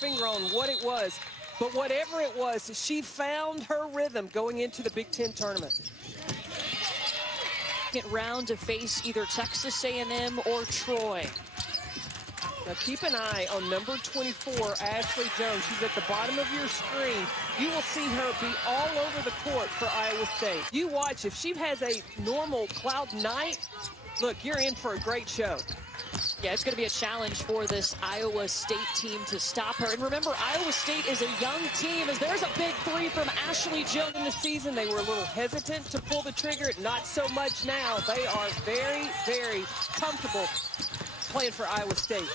Finger on what it was. But whatever it was, she found her rhythm going into the Big Ten tournament. Second round to face either Texas A&M or Troy. Now keep an eye on number 24, Ashley Joens. She's at the bottom of your screen. You will see her be all over the court for Iowa State. You watch, if she has a normal cloud night, look, you're in for a great show. Yeah, it's going to be a challenge for this Iowa State team to stop her. And remember, Iowa State is a young team, as there's a big three from Ashley Joens. In the season, they were a little hesitant to pull the trigger. Not so much now. They are very, very comfortable playing for Iowa State.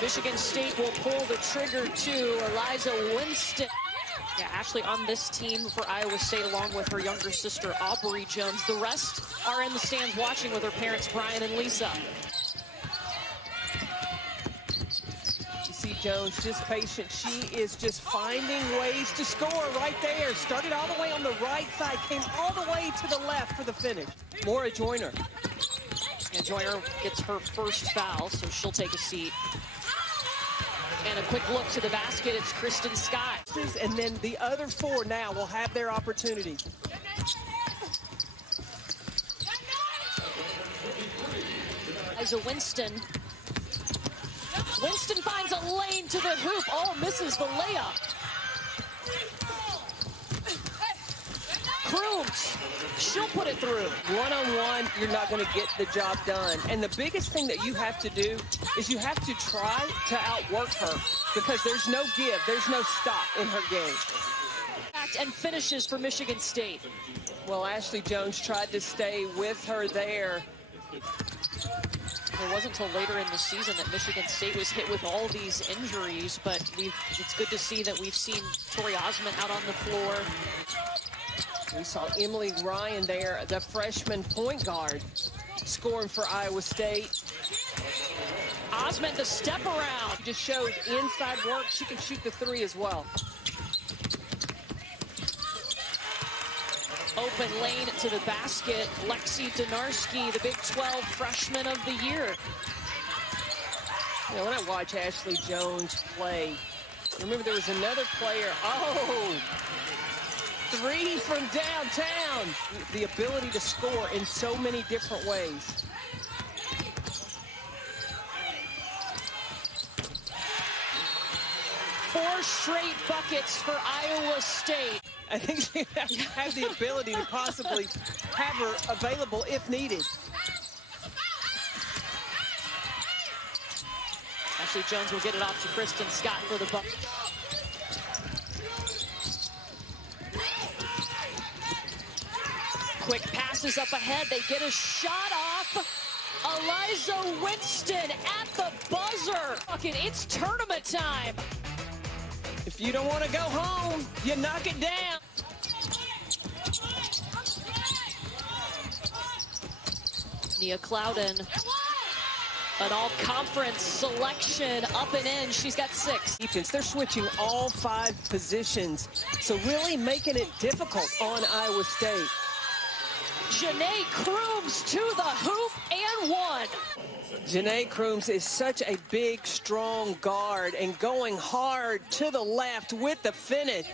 Michigan State will pull the trigger to Eliza Winston. Yeah, Ashley on this team for Iowa State along with her younger sister, Aubrey Joens. The rest are in the stands watching with her parents, Brian and Lisa. You see Joens just patient. She is just finding ways to score right there. Started all the way on the right side, came all the way to the left for the finish. Maura Joyner. And Joyner gets her first foul, so she'll take a seat. And a quick look to the basket, it's Kristen Scott. And then the other four now will have their opportunity. As a Winston. Winston finds a lane to the hoop. Oh, misses the layup. Crooms, she'll put it through. One-on-one, you're not going to get the job done. And the biggest thing that you have to do is you have to try to outwork her, because there's no give, there's no stop in her game. And finishes for Michigan State. Well, Ashley Joens tried to stay with her there. It wasn't until later in the season that Michigan State was hit with all these injuries, but it's good to see that we've seen Tori Osmond out on the floor. We saw Emily Ryan there, the freshman point guard, scoring for Iowa State. Osmond, the step around. Just shows inside work. She can shoot the three as well. Open lane to the basket. Lexi Donarski, the Big 12 freshman of the year. You know, when I watch Ashley Joens play, remember there was another player. Oh! Three from downtown. The ability to score in so many different ways. Four straight buckets for Iowa State. I think she has the ability to possibly have her available if needed. Ashley Joens will get it off to Kristen Scott for the bucket. Quick passes up ahead. They get a shot off. Eliza Winston at the buzzer. It's tournament time. If you don't want to go home, you knock it down. Nia Clouden, an all-conference selection, up and in. She's got 6. Defense, they're switching all 5 positions, so really making it difficult on Iowa State. Janae Crooms to the hoop and 1. Janae Crooms is such a big, strong guard and going hard to the left with the finish.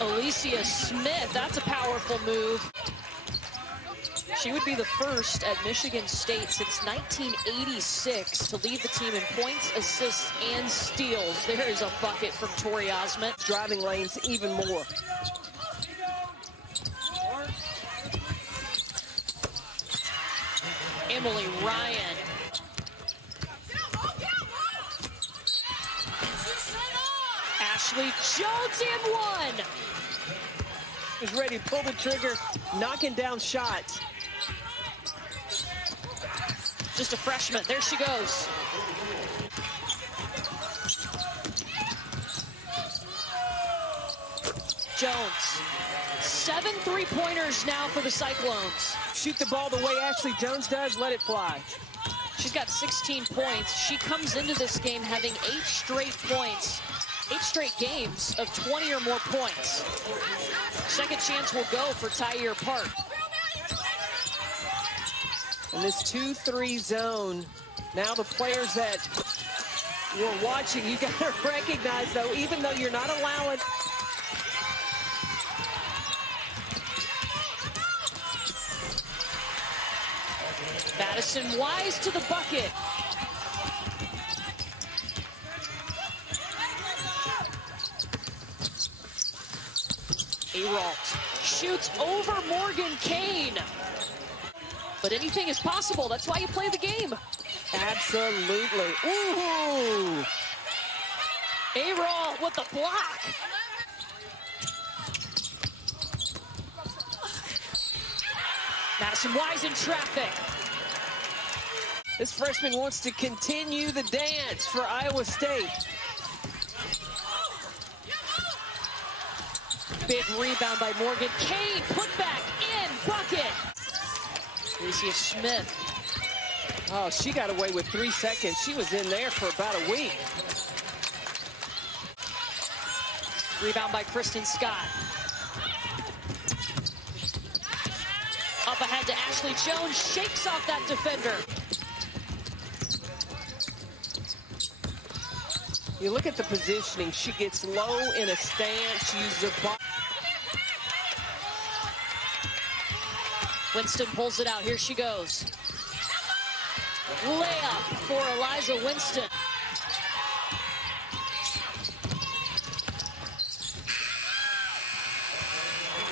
Alicia Smith, that's a powerful move. She would be the first at Michigan State since 1986 to lead the team in points, assists, and steals. There is a bucket from Tori Osmond. Driving lanes even more. Emily Ryan. Ashley Joens in 1. Is ready to pull the trigger, knocking down shots. Just a freshman. There she goes. Joens. 7 3-pointers now for the Cyclones. Shoot the ball the way Ashley Joens does, let it fly. She's got 16 points. She comes into this game having 8 straight points, 8 straight games of 20 or more points. Second chance will go for Tyre Park. In this 2-3 zone, now the players that you're watching, you got to recognize, though, even though you're not allowing. Madison Wise to the bucket. Aralt shoots over Morgan Kane. But anything is possible. That's why you play the game. Absolutely. Ooh. Aralt with the block. Madison Wise in traffic. This freshman wants to continue the dance for Iowa State. Big rebound by Morgan Kane. Put back in. Bucket. Alicia Smith. Oh, she got away with 3 seconds. She was in there for about a week. Rebound by Kristen Scott. Up ahead to Ashley Joens. Shakes off that defender. You look at the positioning. She gets low in a stance. She uses her body. Winston pulls it out. Here she goes. Layup for Eliza Winston.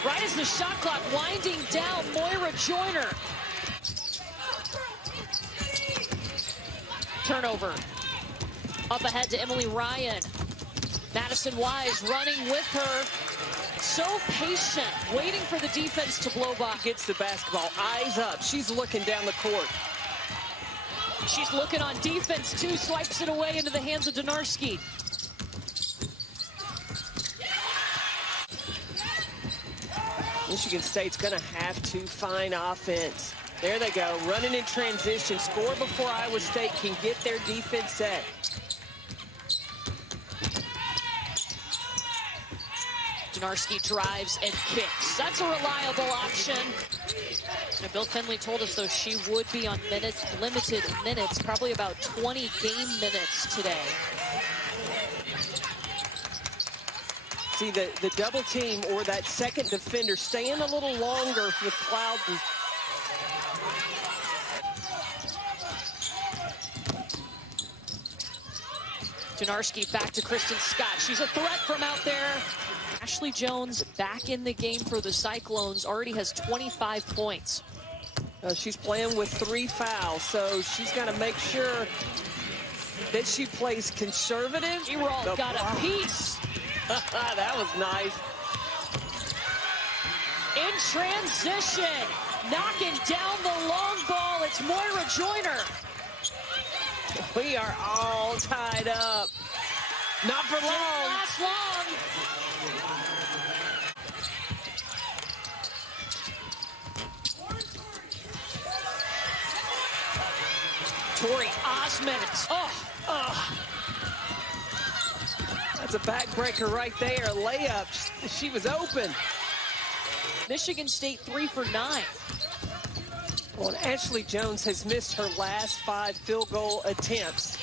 Right as the shot clock winding down, Moira Joyner. Turnover. Up ahead to Emily Ryan. Madison Wise running with her. So patient, waiting for the defense to blow by. Gets the basketball, eyes up. She's looking down the court. She's looking on defense too, swipes it away into the hands of Donarski. Michigan State's gonna have to find offense. There they go, running in transition. Score before Iowa State can get their defense set. Donarski drives and kicks. That's a reliable option. And Bill Finley told us, though, she would be on limited minutes, probably about 20 game minutes today. See, the double team or that second defender staying a little longer with Clouden. Donarski back to Kristen Scott. She's a threat from out there. Ashley Joens back in the game for the Cyclones, already has 25 points. She's playing with 3 fouls, so she's got to make sure that she plays conservative. Aralt got a piece. That was nice. In transition, knocking down the long ball. It's Moira Joyner. We are all tied up. Not for long. Didn't last long. Tori Osmond. That's a backbreaker right there. A layup. She was open. Michigan State 3 for 9. Well, and Ashley Joens has missed her last 5 field goal attempts.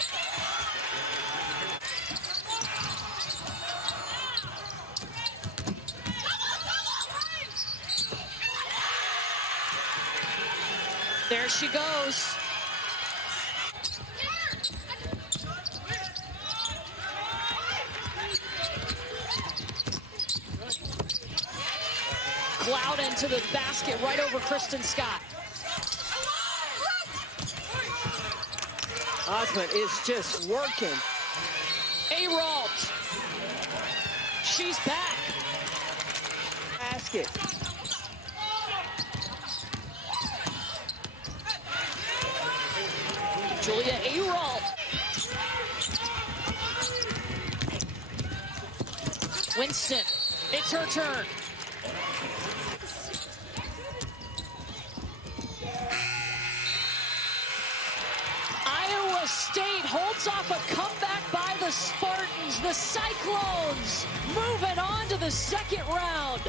There she goes. Clouden to the basket right over Kristen Scott. Osmond is just working. Aralt. She's back. Basket. Julia Aralt. Winston. It's her turn. Iowa State holds off a comeback by the Spartans. The Cyclones moving on to the second round.